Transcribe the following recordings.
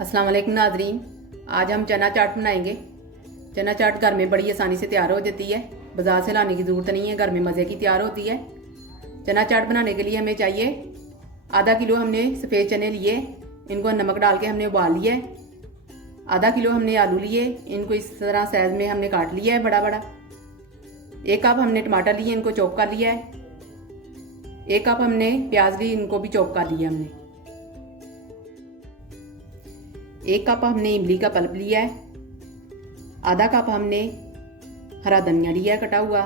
अस्सलाम वालेकुम नाजरीन। आज हम चना चाट बनाएंगे। चना चाट घर में बड़ी आसानी से तैयार हो जाती है, बाज़ार से लाने की ज़रूरत नहीं है, घर में मज़े की तैयार होती है। चना चाट बनाने के लिए हमें चाहिए आधा किलो हमने सफ़ेद चने लिए, इनको नमक डाल के हमने उबाल लिया है। आधा किलो हमने आलू लिए, इनको इस तरह साइज़ में हमने काट लिया है बड़ा बड़ा। 1 कप हमने टमाटर लिए, इनको चॉप कर लिया है। 1 कप हमने प्याज ली, इनको भी चॉप कर लिया हमने। 1 कप हमने इमली का पल्प लिया है। आधा कप हमने हरा धनिया लिया है कटा हुआ।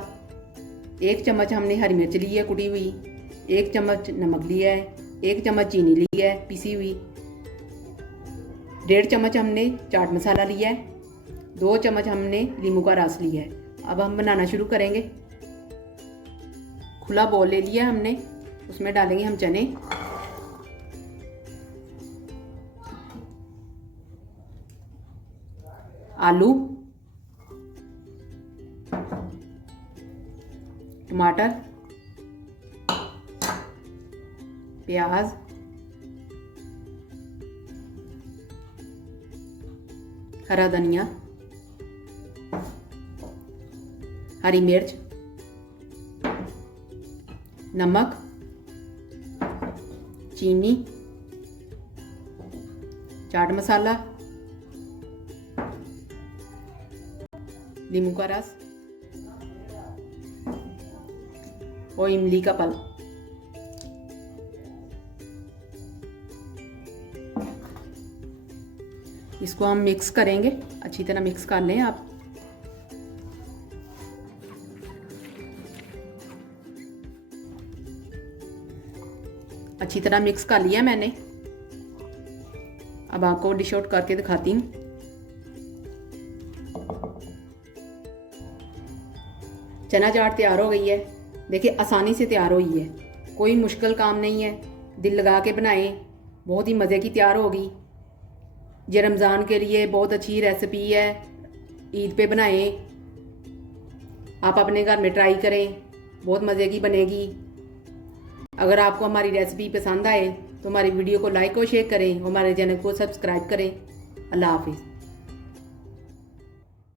1 चम्मच हमने हरी मिर्च ली है कुटी हुई। 1 चम्मच नमक लिया है। 1 चम्मच चीनी ली है पिसी हुई। 1.5 चम्मच हमने चाट मसाला लिया है। 2 चम्मच हमने नींबू का रस लिया है। अब हम बनाना शुरू करेंगे। खुला बॉल ले लिया हमने, उसमें डालेंगे हम चने। आलू, टमाटर, प्याज, हरा धनिया, हरी मिर्च, नमक, चीनी, चाट मसाला, नींबू का रस और इमली का पल्प। इसको हम मिक्स करेंगे, अच्छी तरह मिक्स कर लें आप। अच्छी तरह मिक्स कर लिया मैंने। अब आपको डिश आउट करके दिखाती हूँ। चना चाट तैयार हो गई है। देखिए आसानी से तैयार हुई है, कोई मुश्किल काम नहीं है। दिल लगा के बनाएं, बहुत ही मज़े की तैयार होगी। ये रमज़ान के लिए बहुत अच्छी रेसिपी है, ईद पे बनाएं। आप अपने घर में ट्राई करें, बहुत मज़े की बनेगी। अगर आपको हमारी रेसिपी पसंद आए तो हमारी वीडियो को लाइक और शेयर करें, हमारे चैनल को सब्सक्राइब करें। अल्लाह हाफिज़।